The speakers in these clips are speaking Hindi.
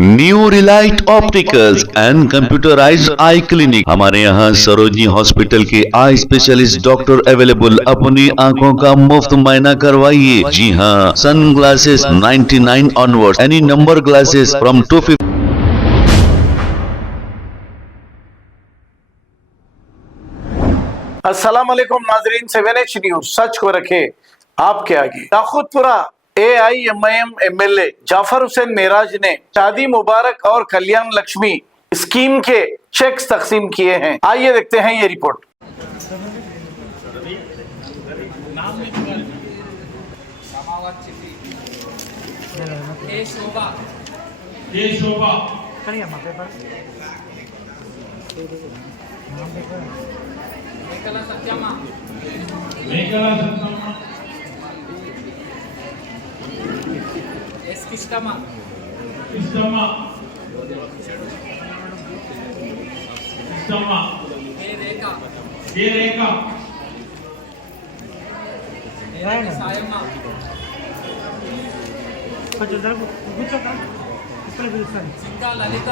New Relight opticals and computerised eye clinic. हमारे यहाँ सरोजनी हॉस्पिटल के आई स्पेशलिस्ट डॉक्टर अवेलेबल। अपनी आंखों का मुफ्त मुआयना करवाइए। जी हाँ, sun glasses 99 onwards, any number glasses from 250। अस्सलाम वालेकुम नाजरीन, 7H न्यूज सच को रखे आपके आगे। दाखुदपुरा AIMIM MLA जाफर हुसैन मेराज ने शादी मुबारक और कल्याण लक्ष्मी स्कीम के चेक्स तकसीम किए हैं। आइए देखते हैं ये रिपोर्ट। మేకల సత్యమ్మ ఎస్ కిష్టమ్మ ఏ రేఖ సాయమ్మ సింగా లలిత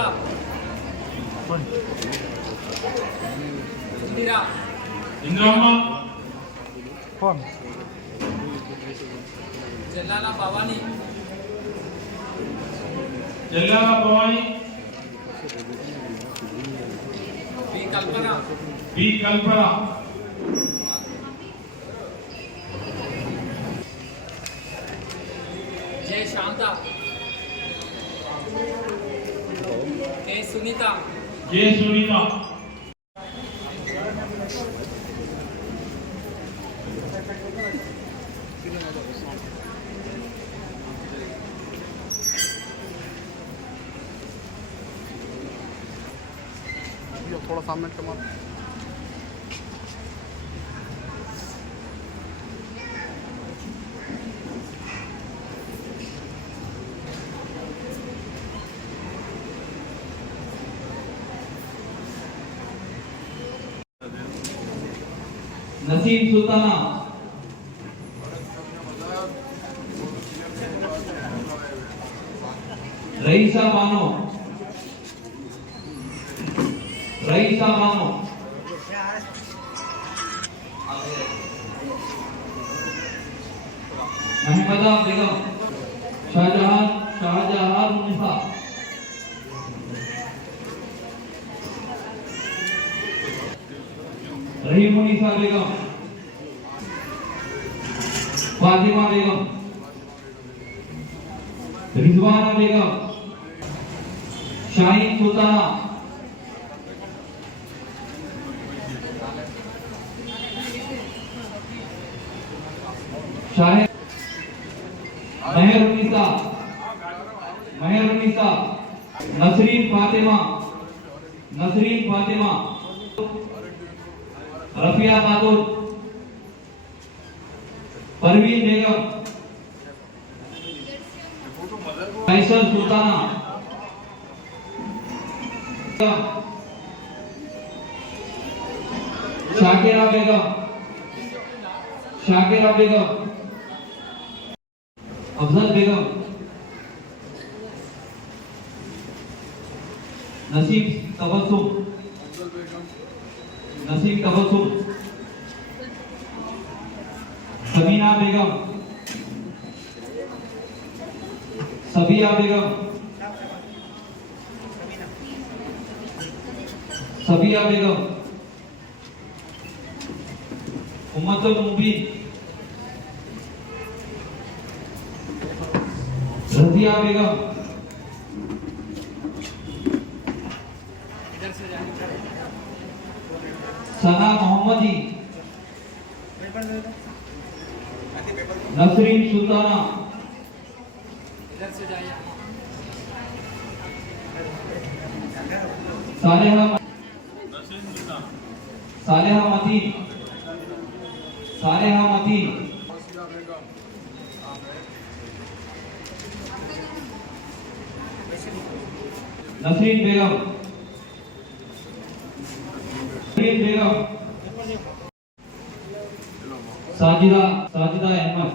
ఇందిరా ఇంద్రమ్మ జల్లాల భవానీ బి కల్పన జయ శాంత కే సునీత थोड़ा सामने कमाल। नसीम सुल्ताना, रईसा बानो, महमदा बेगम, शाहजहां मुनिसा, रहीम मुनिसा बेगम, फातिमा बेगम, रिजवाना बेगम, शाहीन सुल्ताना, मेहरुनिसा, नसरीन फातिमा, रफिया खातून, परवीन बेगम, फैसल सुल्ताना, शाकिरा बेगम, अफजल बेगम, नसीब तबस्सुम, समीना बेगम, सबिया बेगम, उम्मतुल मुबीन, रजिया बेगम, सना मोहम्मदी, नसरीन सुल्ताना, सालेहा मतीन, नसरीन बेगम, साजिदा अहमद,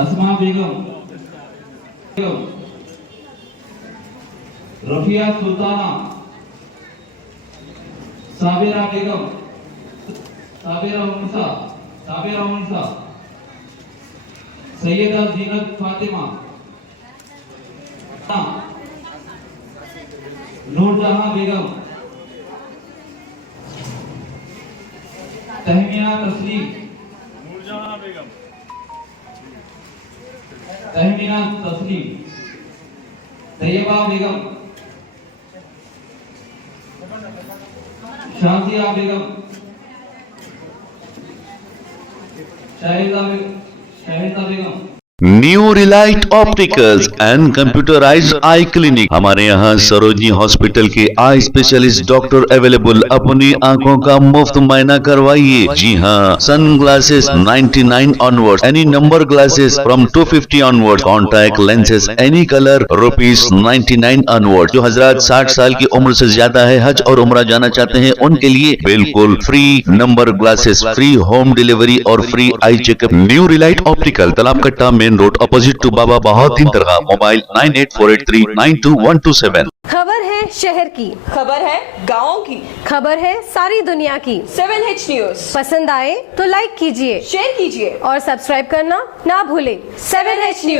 अस्मा बेगम, बेगम, रफिया सुल्ताना, साबिरा बेगम, साबिरा उन्सा, सैयदा जीनत Fatima, Noor Jahan Begum, Tahmina Tasleem, Taiyaba Begum, Shazia Begum, Shahida Begum. New Relight opticals and computerised eye clinic. हमारे यहाँ सरोजनी हॉस्पिटल के आई स्पेशलिस्ट डॉक्टर अवेलेबल। अपनी आंखों का मुफ्त मायना करवाइए। जी हाँ, sun glasses 99 onward, any number glasses from 250 onward, contact lenses any colour ₹99 onward. जो हजरात 60 साल की उम्र से ज्यादा है, हज और उम्रा जाना चाहते हैं, उनके लिए बिल्कुल free number glasses, free home delivery और free eye checkup. New Relight optical, Talab Katta, main road, opposite to Baba Bahauddin दरगाह। मोबाइल 9848392127। खबर है शहर की, खबर है गाँव की, खबर है सारी दुनिया की। 7H न्यूज पसंद आए तो लाइक कीजिए, शेयर कीजिए और सब्सक्राइब करना ना भूलें। 7H news.